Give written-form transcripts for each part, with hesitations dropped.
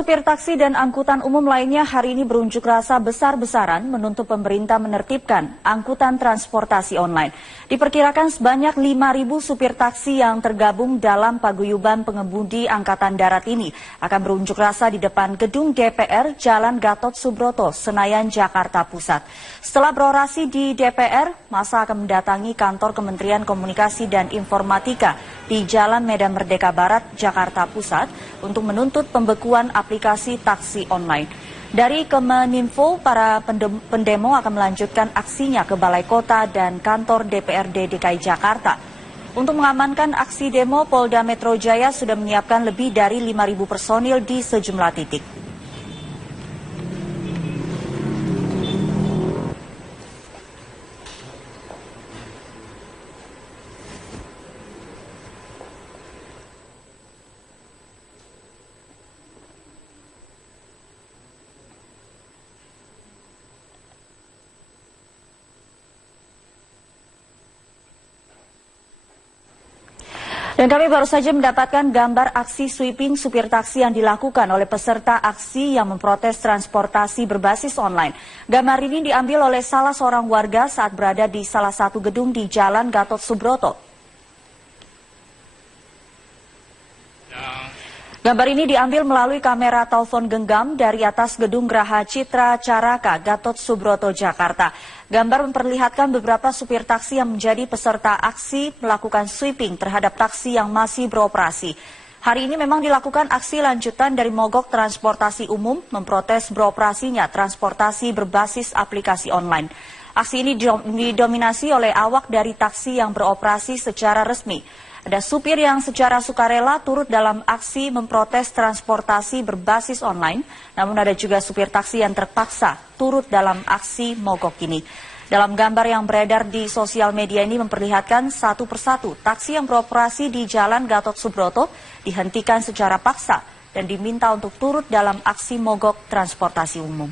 Supir taksi dan angkutan umum lainnya hari ini berunjuk rasa besar-besaran menuntut pemerintah menertibkan angkutan transportasi online. Diperkirakan sebanyak 5.000 supir taksi yang tergabung dalam paguyuban pengemudi Angkatan Darat ini akan berunjuk rasa di depan gedung DPR Jalan Gatot Subroto, Senayan, Jakarta Pusat. Setelah berorasi di DPR, massa akan mendatangi kantor Kementerian Komunikasi dan Informatika di Jalan Medan Merdeka Barat, Jakarta Pusat untuk menuntut pembekuan aplikasi taksi online. Dari Kemeninfo, para pendemo akan melanjutkan aksinya ke Balai Kota dan kantor DPRD DKI Jakarta. Untuk mengamankan aksi demo, Polda Metro Jaya sudah menyiapkan lebih dari 5.000 personil di sejumlah titik. Dan kami baru saja mendapatkan gambar aksi sweeping supir taksi yang dilakukan oleh peserta aksi yang memprotes transportasi berbasis online. Gambar ini diambil oleh salah seorang warga saat berada di salah satu gedung di Jalan Gatot Subroto. Gambar ini diambil melalui kamera telepon genggam dari atas gedung Graha Citra Caraka, Gatot Subroto, Jakarta. Gambar memperlihatkan beberapa supir taksi yang menjadi peserta aksi melakukan sweeping terhadap taksi yang masih beroperasi. Hari ini memang dilakukan aksi lanjutan dari mogok transportasi umum memprotes beroperasinya transportasi berbasis aplikasi online. Aksi ini didominasi oleh awak dari taksi yang beroperasi secara resmi. Ada supir yang secara sukarela turut dalam aksi memprotes transportasi berbasis online, namun ada juga supir taksi yang terpaksa turut dalam aksi mogok ini. Dalam gambar yang beredar di sosial media ini memperlihatkan satu persatu taksi yang beroperasi di Jalan Gatot Subroto dihentikan secara paksa dan diminta untuk turut dalam aksi mogok transportasi umum.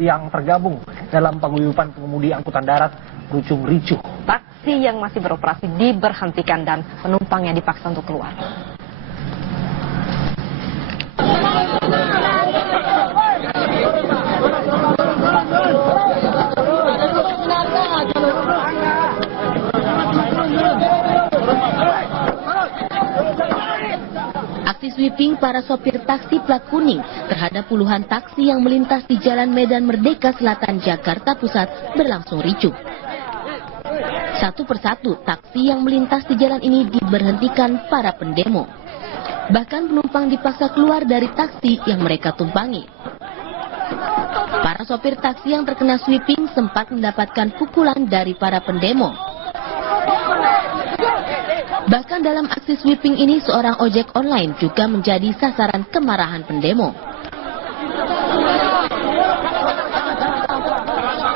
Yang tergabung dalam paguyuban pengemudi angkutan darat berujung ricuh. Taksi yang masih beroperasi diberhentikan dan penumpangnya dipaksa untuk keluar. Aksi sweeping para sopir taksi plat kuning terhadap puluhan taksi yang melintas di Jalan Medan Merdeka Selatan, Jakarta Pusat berlangsung ricuh. Satu persatu taksi yang melintas di jalan ini diberhentikan para pendemo. Bahkan penumpang dipaksa keluar dari taksi yang mereka tumpangi. Para sopir taksi yang terkena sweeping sempat mendapatkan pukulan dari para pendemo. Bahkan dalam aksi sweeping ini seorang ojek online juga menjadi sasaran kemarahan pendemo.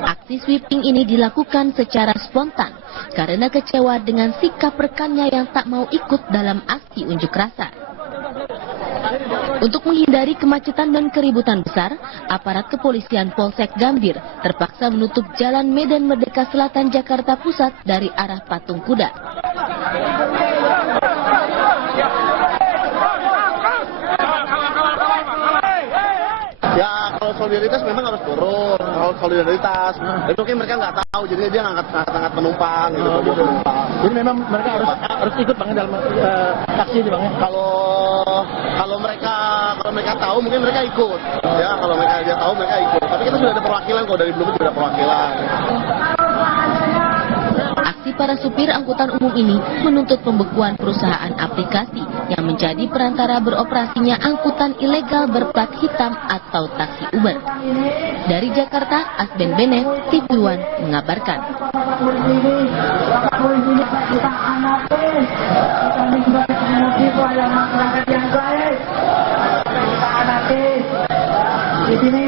Aksi sweeping ini dilakukan secara spontan karena kecewa dengan sikap rekannya yang tak mau ikut dalam aksi unjuk rasa. Untuk menghindari kemacetan dan keributan besar, aparat kepolisian Polsek Gambir terpaksa menutup Jalan Medan Merdeka Selatan, Jakarta Pusat dari arah Patung Kuda. Ya kalau solidaritas memang harus turun, kalau solidaritas. Itu mungkin mereka nggak tahu, jadi dia ngangkat penumpang gitu. Jadi memang mereka harus ikut bang dalam taksi ini bang. Kalau mereka tahu mungkin mereka ikut. Ya kalau dia tahu mereka ikut. Tapi kita sudah ada perwakilan, kalau dari belum sudah ada perwakilan. Aksi para supir angkutan umum ini menuntut pembekuan perusahaan aplikasi yang menjadi perantara beroperasinya angkutan ilegal berplat hitam atau taksi Uber. Dari Jakarta, Asben Bene, TV One mengabarkan. Di sini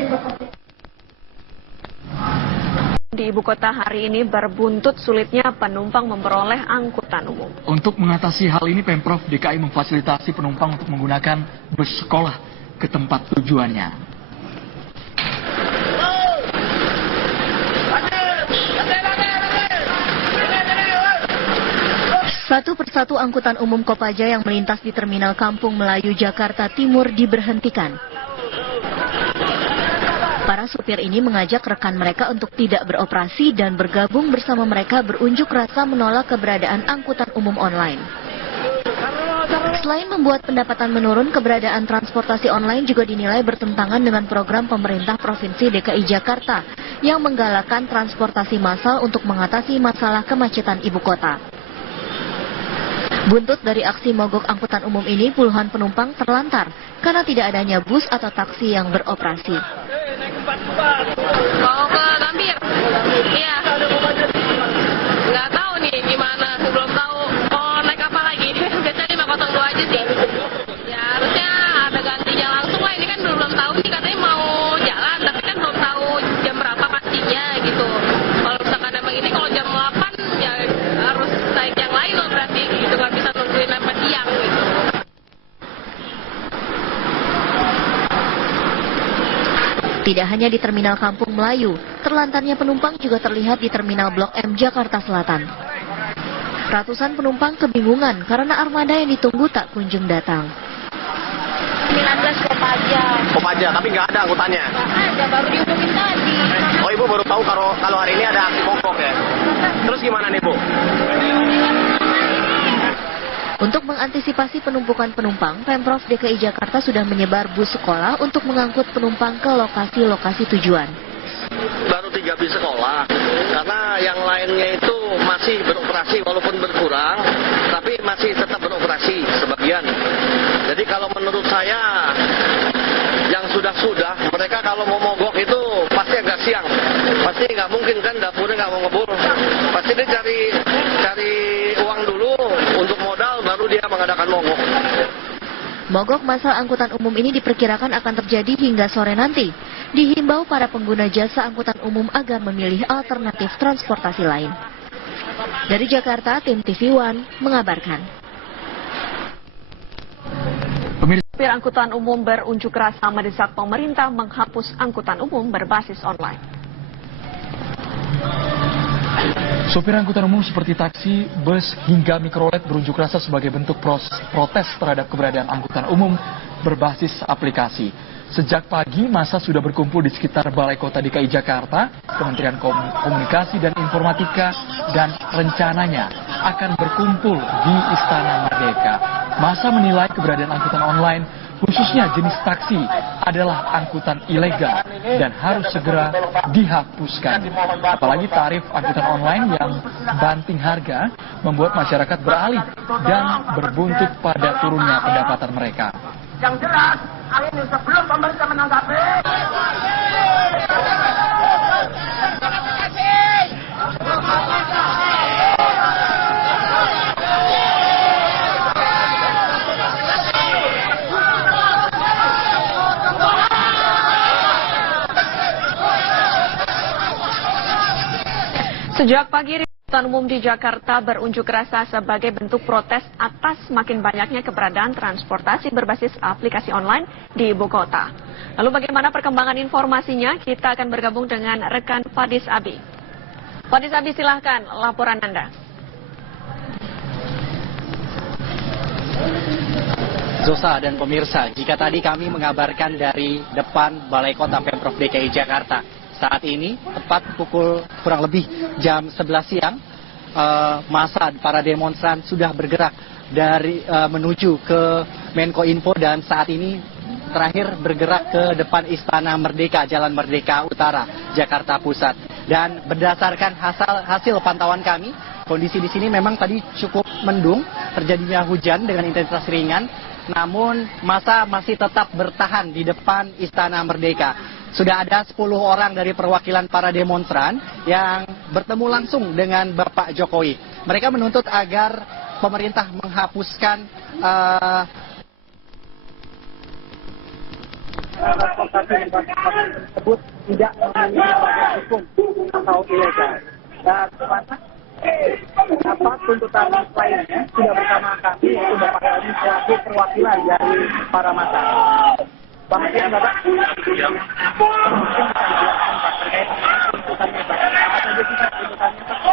ibu kota hari ini berbuntut sulitnya penumpang memperoleh angkutan umum. Untuk mengatasi hal ini, Pemprov DKI memfasilitasi penumpang untuk menggunakan bus sekolah ke tempat tujuannya. Satu persatu angkutan umum Kopaja yang melintas di Terminal Kampung Melayu, Jakarta Timur diberhentikan. Para supir ini mengajak rekan mereka untuk tidak beroperasi dan bergabung bersama mereka berunjuk rasa menolak keberadaan angkutan umum online. Selain membuat pendapatan menurun, keberadaan transportasi online juga dinilai bertentangan dengan program pemerintah Provinsi DKI Jakarta yang menggalakkan transportasi massal untuk mengatasi masalah kemacetan ibu kota. Buntut dari aksi mogok angkutan umum ini, puluhan penumpang terlantar karena tidak adanya bus atau taksi yang beroperasi. Mau ke Gambir? Iya. Nggak tahu nih gimana, belum tahu mau naik apa lagi. Biasanya 502 aja sih. Ya harusnya ada gantinya langsung lah, ini kan belum tahu nih, katanya mau jalan, tapi kan belum tahu jam berapa pastinya gitu. Kalau misalkan emang ini kalau jam 8 ya harus naik yang lain loh berarti gitu, nggak bisa nungguin sampai siang gitu. Tidak hanya di Terminal Kampung Melayu, terlantarnya penumpang juga terlihat di Terminal Blok M Jakarta Selatan. Ratusan penumpang kebingungan karena armada yang ditunggu tak kunjung datang. 19 Kopaja, tapi nggak ada angkutannya. Nggak ada, baru diumumin tadi. Oh, Ibu baru tahu kalau hari ini ada aksi mogok ya? Terus gimana nih, Bu? Untuk mengantisipasi penumpukan penumpang, Pemprov DKI Jakarta sudah menyebar bus sekolah untuk mengangkut penumpang ke lokasi-lokasi tujuan. Baru 3 bis sekolah, karena yang lainnya itu masih beroperasi walaupun berkurang, tapi masih tetap beroperasi sebagian. Jadi kalau menurut saya, yang sudah-sudah, mereka kalau mau mogok itu pasti agak siang. Pasti nggak mungkin kan, dapurnya nggak mau ngebul. Pasti dia cari uang dulu untuk modal, baru dia mengadakan mogok. Mogok massal angkutan umum ini diperkirakan akan terjadi hingga sore nanti. Dihimbau para pengguna jasa angkutan umum agar memilih alternatif transportasi lain. Dari Jakarta, tim TV One mengabarkan. Supir angkutan umum berunjuk rasa mendesak pemerintah menghapus angkutan umum berbasis online. Supir angkutan umum seperti taksi, bus, hingga mikrolet berunjuk rasa sebagai bentuk protes terhadap keberadaan angkutan umum berbasis aplikasi. Sejak pagi, massa sudah berkumpul di sekitar Balai Kota DKI Jakarta, Kementerian Komunikasi dan Informatika, dan rencananya akan berkumpul di Istana Merdeka. Massa menilai keberadaan angkutan online, khususnya jenis taksi, adalah angkutan ilegal dan harus segera dihapuskan. Apalagi tarif angkutan online yang banting harga membuat masyarakat beralih dan berbuntut pada turunnya pendapatan mereka. Yang jelas, hari ini sebelum pemerintah menanggapi, Sejak pagi, angkutan umum di Jakarta berunjuk rasa sebagai bentuk protes atas makin banyaknya keberadaan transportasi berbasis aplikasi online di ibu kota. Lalu bagaimana perkembangan informasinya? Kita akan bergabung dengan rekan Fadis Abi. Fadis Abi, silahkan laporan Anda. Zosa dan pemirsa, jika tadi kami mengabarkan dari depan Balai Kota Pemprov DKI Jakarta, saat ini tepat pukul kurang lebih jam 11 siang, massa para demonstran sudah bergerak dari menuju ke Menkominfo dan saat ini terakhir bergerak ke depan Istana Merdeka, Jalan Merdeka Utara, Jakarta Pusat. Dan berdasarkan hasil pantauan kami, kondisi di sini memang tadi cukup mendung, terjadinya hujan dengan intensitas ringan, namun massa masih tetap bertahan di depan Istana Merdeka. Sudah ada 10 orang dari perwakilan para demonstran yang bertemu langsung dengan Bapak Jokowi. Mereka menuntut agar pemerintah menghapuskan transportasi tersebut tidak memiliki badan hukum. atau ilegal. Dan tuntutan lainnya sudah bersama kami, yaitu Bapak Elmi selaku perwakilan dari para massa. Selamat siang, Bapak. Mungkin bisa dijelaskan, Pak, terkait tuntutannya, Pak. Apa saja sih, Pak, tuntutannya, Pak?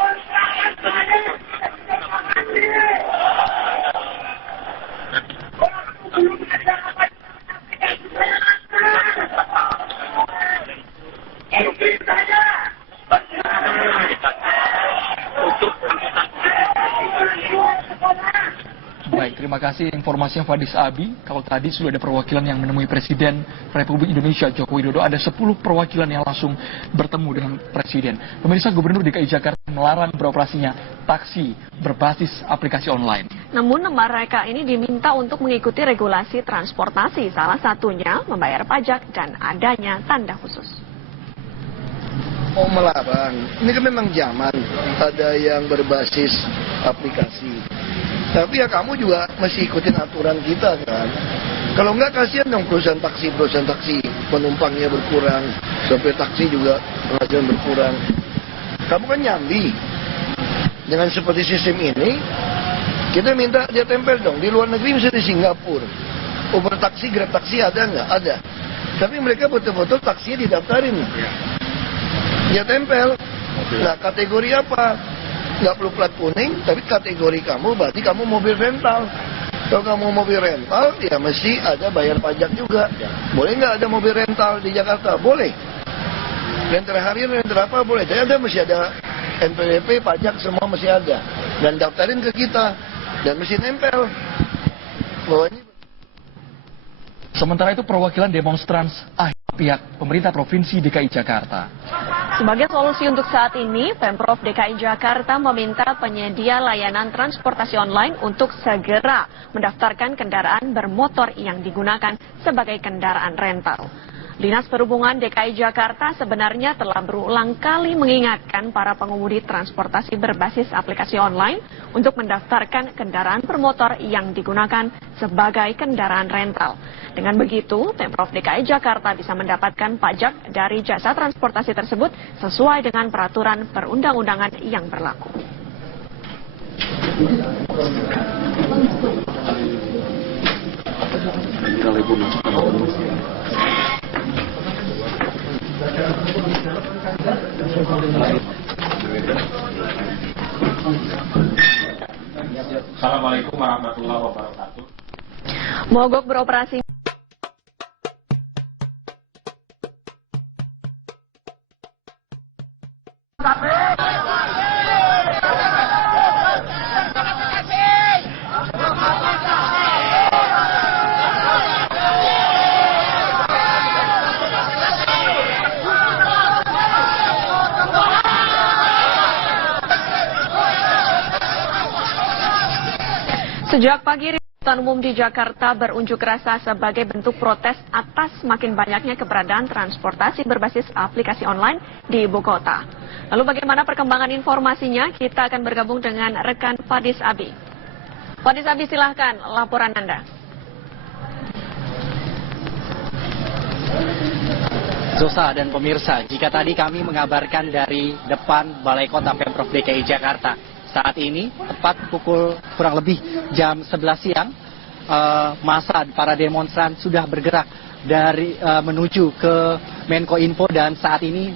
Baik, terima kasih informasinya Fadis Abi. Kalau tadi sudah ada perwakilan yang menemui Presiden Republik Indonesia Joko Widodo, ada 10 perwakilan yang langsung bertemu dengan Presiden. Pemirsa, Gubernur DKI Jakarta melarang beroperasinya taksi berbasis aplikasi online. Namun mereka ini diminta untuk mengikuti regulasi transportasi, salah satunya membayar pajak dan adanya tanda khusus. Oh, melarang. Ini kan memang zaman ada yang berbasis aplikasi. Tapi ya kamu juga mesti ikutin aturan kita kan. Kalau enggak kasihan dong perusahaan taksi penumpangnya berkurang, sopir taksi juga penghasilan berkurang. Kamu kan nyambi. Dengan seperti sistem ini, kita minta dia tempel dong. Di luar negeri misalnya di Singapura, Uber taksi, Grab taksi ada nggak? Ada. Tapi mereka betul-betul taksinya didaftarin. Dia tempel. Nah, kategori apa? Nggak perlu plat kuning, tapi kategori kamu berarti kamu mobil rental. Kalau kamu mobil rental, ya mesti ada bayar pajak juga. Boleh nggak ada mobil rental di Jakarta? Boleh. Rental harian, rental apa? Boleh. Tapi ada mesti ada NPWP, pajak semua mesti ada. Dan daftarin ke kita. Dan mesti nempel. Bahwa ini... Sementara itu perwakilan demonstran pihak pemerintah Provinsi DKI Jakarta. Sebagai solusi untuk saat ini, Pemprov DKI Jakarta meminta penyedia layanan transportasi online untuk segera mendaftarkan kendaraan bermotor yang digunakan sebagai kendaraan rental. Dinas Perhubungan DKI Jakarta sebenarnya telah berulang kali mengingatkan para pengemudi transportasi berbasis aplikasi online untuk mendaftarkan kendaraan bermotor yang digunakan sebagai kendaraan rental. Dengan begitu, Pemprov DKI Jakarta bisa mendapatkan pajak dari jasa transportasi tersebut sesuai dengan peraturan perundang-undangan yang berlaku. Assalamualaikum warahmatullahi wabarakatuh. Mogok beroperasi. Sejak pagi, Angkutan Umum di Jakarta berunjuk rasa sebagai bentuk protes atas makin banyaknya keberadaan transportasi berbasis aplikasi online di ibu kota. Lalu bagaimana perkembangan informasinya? Kita akan bergabung dengan rekan Fadis Abi. Fadis Abi, silahkan laporan Anda. Zosa dan pemirsa, jika tadi kami mengabarkan dari depan Balai Kota Pemprov DKI Jakarta, saat ini tepat pukul kurang lebih jam 11 siang, massa para demonstran sudah bergerak dari menuju ke Menko Info dan saat ini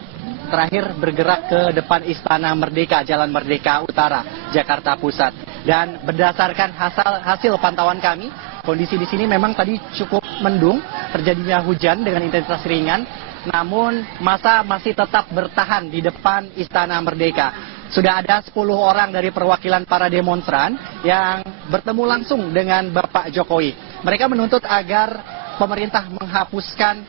terakhir bergerak ke depan Istana Merdeka, Jalan Merdeka Utara, Jakarta Pusat. Dan berdasarkan hasil pantauan kami, kondisi di sini memang tadi cukup mendung, terjadinya hujan dengan intensitas ringan, namun massa masih tetap bertahan di depan Istana Merdeka. Sudah ada 10 orang dari perwakilan para demonstran yang bertemu langsung dengan Bapak Jokowi. Mereka menuntut agar pemerintah menghapuskan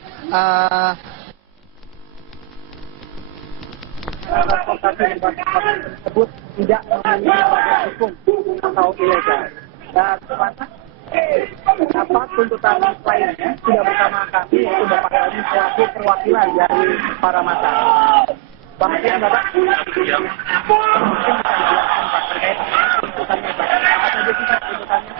transportasi tersebut tidak memiliki badan hukum atau ilegal. Dan tuntutan lainnya sudah bersama kami, yaitu Bapak Elmi selaku perwakilan dari para massa. Selamat siang, Bapak. Mungkin bisa dijelaskan, Pak, terkait tuntutannya, Pak. Apa saja sih, Pak, tuntutannya, Pak?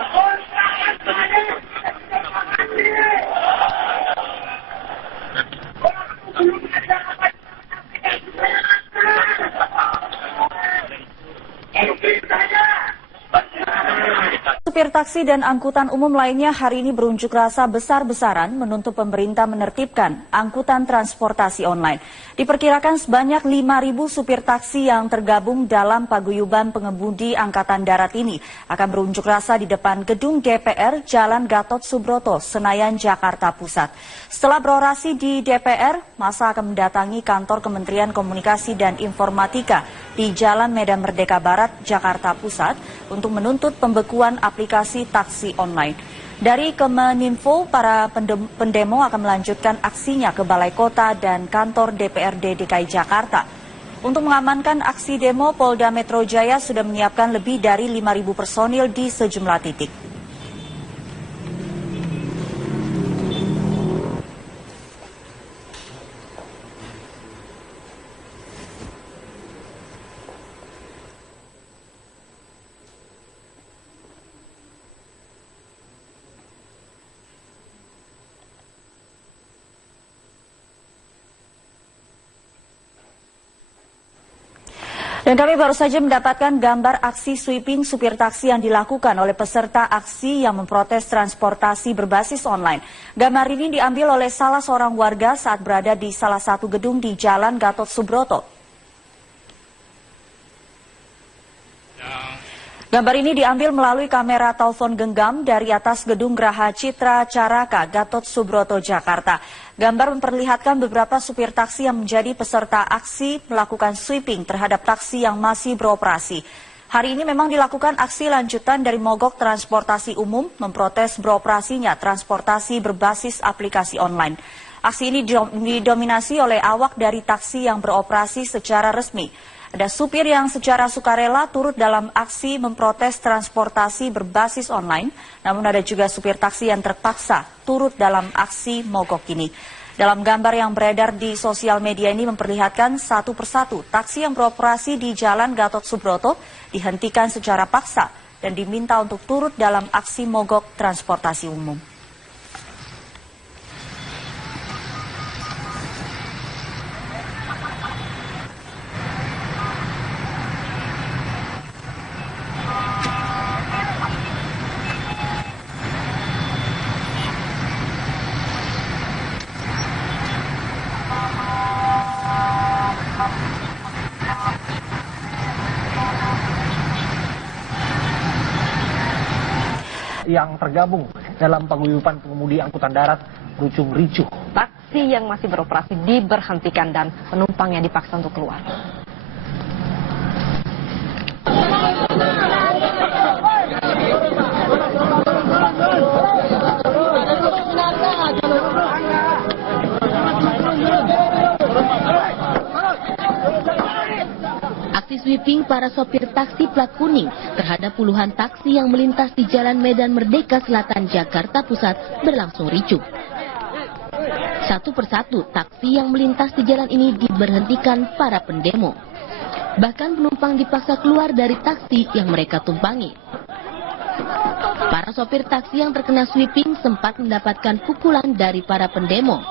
taksi dan angkutan umum lainnya hari ini berunjuk rasa besar-besaran menuntut pemerintah menertibkan angkutan transportasi online. Diperkirakan sebanyak 5.000 supir taksi yang tergabung dalam paguyuban pengemudi Angkatan Darat ini akan berunjuk rasa di depan gedung DPR Jalan Gatot Subroto, Senayan, Jakarta Pusat. Setelah berorasi di DPR, massa akan mendatangi kantor Kementerian Komunikasi dan Informatika di Jalan Medan Merdeka Barat, Jakarta Pusat untuk menuntut pembekuan aplikasi taksi online. Dari Kemeninfo, para pendemo akan melanjutkan aksinya ke Balai Kota dan kantor DPRD DKI Jakarta. Untuk mengamankan aksi demo, Polda Metro Jaya sudah menyiapkan lebih dari 5.000 personil di sejumlah titik. Dan kami baru saja mendapatkan gambar aksi sweeping supir taksi yang dilakukan oleh peserta aksi yang memprotes transportasi berbasis online. Gambar ini diambil oleh salah seorang warga saat berada di salah satu gedung di Jalan Gatot Subroto. Gambar ini diambil melalui kamera telepon genggam dari atas gedung Geraha Citra Caraka, Gatot Subroto, Jakarta. Gambar memperlihatkan beberapa supir taksi yang menjadi peserta aksi melakukan sweeping terhadap taksi yang masih beroperasi. Hari ini memang dilakukan aksi lanjutan dari mogok transportasi umum memprotes beroperasinya transportasi berbasis aplikasi online. Aksi ini didominasi oleh awak dari taksi yang beroperasi secara resmi. Ada supir yang secara sukarela turut dalam aksi memprotes transportasi berbasis online, namun ada juga supir taksi yang terpaksa turut dalam aksi mogok ini. Dalam gambar yang beredar di sosial media ini memperlihatkan satu persatu taksi yang beroperasi di Jalan Gatot Subroto dihentikan secara paksa dan diminta untuk turut dalam aksi mogok transportasi umum. Yang tergabung dalam paguyuban pengemudi angkutan darat berujung ricuh. Taksi yang masih beroperasi diberhentikan dan penumpangnya dipaksa untuk keluar. Aksi sweeping para sopir taksi plat kuning terhadap puluhan taksi yang melintas di Jalan Medan Merdeka Selatan, Jakarta Pusat berlangsung ricuh. Satu persatu taksi yang melintas di jalan ini diberhentikan para pendemo. Bahkan penumpang dipaksa keluar dari taksi yang mereka tumpangi. Para sopir taksi yang terkena sweeping sempat mendapatkan pukulan dari para pendemo.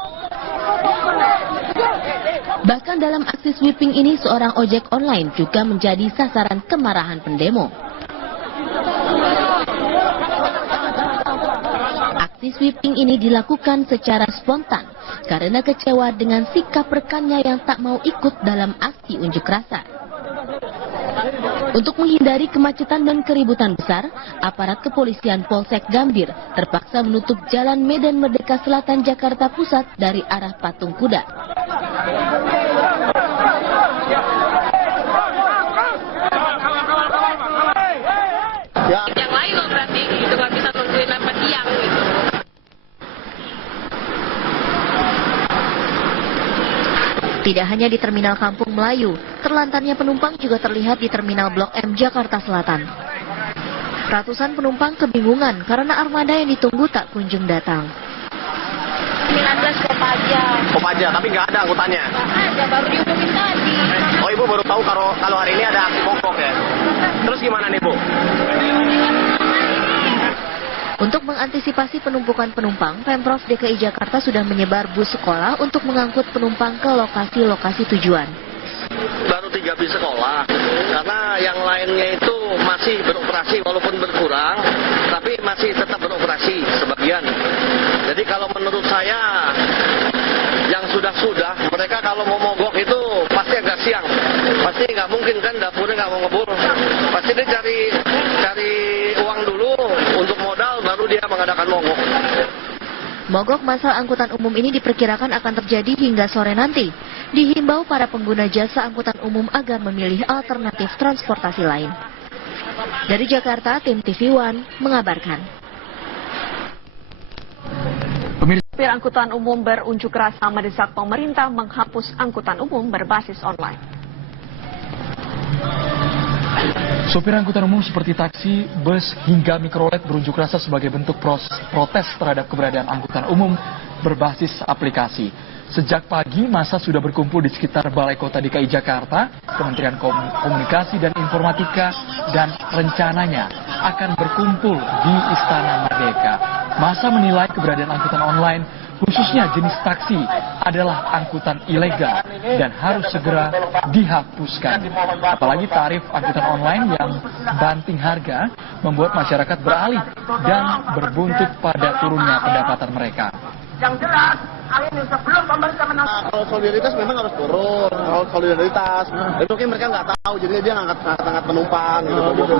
Bahkan dalam aksi sweeping ini seorang ojek online juga menjadi sasaran kemarahan pendemo. Aksi sweeping ini dilakukan secara spontan karena kecewa dengan sikap rekannya yang tak mau ikut dalam aksi unjuk rasa. Untuk menghindari kemacetan dan keributan besar, aparat kepolisian Polsek Gambir terpaksa menutup Jalan Medan Merdeka Selatan, Jakarta Pusat dari arah Patung Kuda. Yang lain loh berarti gitu, nggak bisa nungguin sampai siang gitu. Tidak hanya di Terminal Kampung Melayu, terlantarnya penumpang juga terlihat di Terminal Blok M, Jakarta Selatan. Ratusan penumpang kebingungan karena armada yang ditunggu tak kunjung datang. 19 Kopaja. Kopaja, tapi nggak ada angkutannya. Nggak ada, baru diumumin tadi. Oh, Ibu baru tahu kalau hari ini ada aksi mogok ya? Terus gimana nih, Bu? Untuk mengantisipasi penumpukan penumpang, Pemprov DKI Jakarta sudah menyebar bus sekolah untuk mengangkut penumpang ke lokasi-lokasi tujuan. Baru 3 bis sekolah, karena yang lainnya itu masih beroperasi walaupun berkurang, tapi saya yang sudah mereka kalau mau mogok itu pasti agak siang, pasti nggak mungkin kan dapurnya nggak mau ngebul, pasti dia cari uang dulu untuk modal baru dia mengadakan mogok. Mogok masal angkutan umum ini diperkirakan akan terjadi hingga sore nanti. Dihimbau para pengguna jasa angkutan umum agar memilih alternatif transportasi lain. Dari Jakarta, tim TV One mengabarkan. Supir angkutan umum berunjuk rasa mendesak pemerintah menghapus angkutan umum berbasis online. Sopir angkutan umum seperti taksi, bus, hingga mikrolet berunjuk rasa sebagai bentuk protes terhadap keberadaan angkutan umum berbasis aplikasi. Sejak pagi, massa sudah berkumpul di sekitar Balai Kota DKI Jakarta, Kementerian Komunikasi dan Informatika, dan rencananya akan berkumpul di Istana Merdeka. Massa menilai keberadaan angkutan online, khususnya jenis taksi, adalah angkutan ilegal dan harus segera dihapuskan. Apalagi tarif angkutan online yang banting harga membuat masyarakat beralih dan berbuntut pada turunnya pendapatan mereka. Yang jelas, ini sebelum pemerintah kalau solidaritas memang harus turun, kalau solidaritas. Tapi mungkin mereka nggak tahu, jadi dia ngangkat penumpang gitu.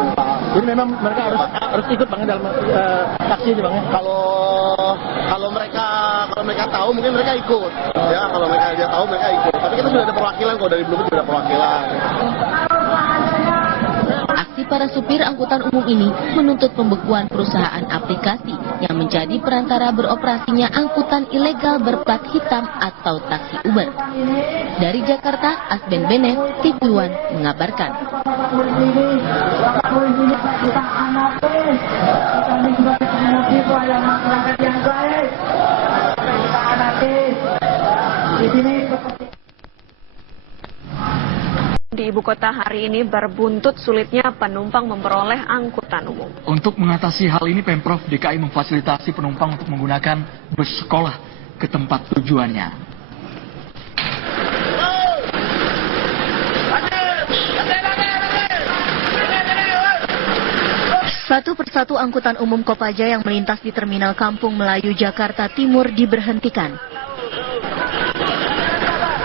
Jadi memang mereka harus ikut bang dalam taksi ini bang. Kalau mereka tahu mungkin mereka ikut. Ya kalau dia tahu mereka ikut. Tapi kita sudah ada perwakilan kok, dari belum sudah ada perwakilan. Aksi para supir angkutan umum ini menuntut pembekuan perusahaan aplikasi yang menjadi perantara beroperasinya angkutan ilegal berplat hitam atau taksi Uber. Dari Jakarta, Asben Benet, TV One mengabarkan. Di ibu kota hari ini berbuntut sulitnya penumpang memperoleh angkutan umum. Untuk mengatasi hal ini, Pemprov DKI memfasilitasi penumpang untuk menggunakan bus sekolah ke tempat tujuannya. Satu persatu angkutan umum Kopaja yang melintas di Terminal Kampung Melayu, Jakarta Timur diberhentikan.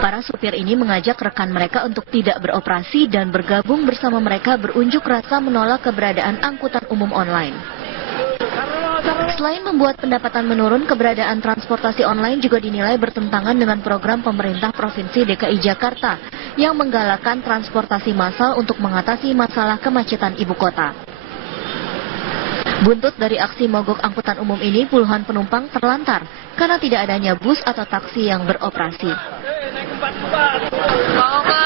Para supir ini mengajak rekan mereka untuk tidak beroperasi dan bergabung bersama mereka berunjuk rasa menolak keberadaan angkutan umum online. Selain membuat pendapatan menurun, keberadaan transportasi online juga dinilai bertentangan dengan program pemerintah Provinsi DKI Jakarta yang menggalakkan transportasi massal untuk mengatasi masalah kemacetan ibu kota. Buntut dari aksi mogok angkutan umum ini, puluhan penumpang terlantar karena tidak adanya bus atau taksi yang beroperasi. Mau ke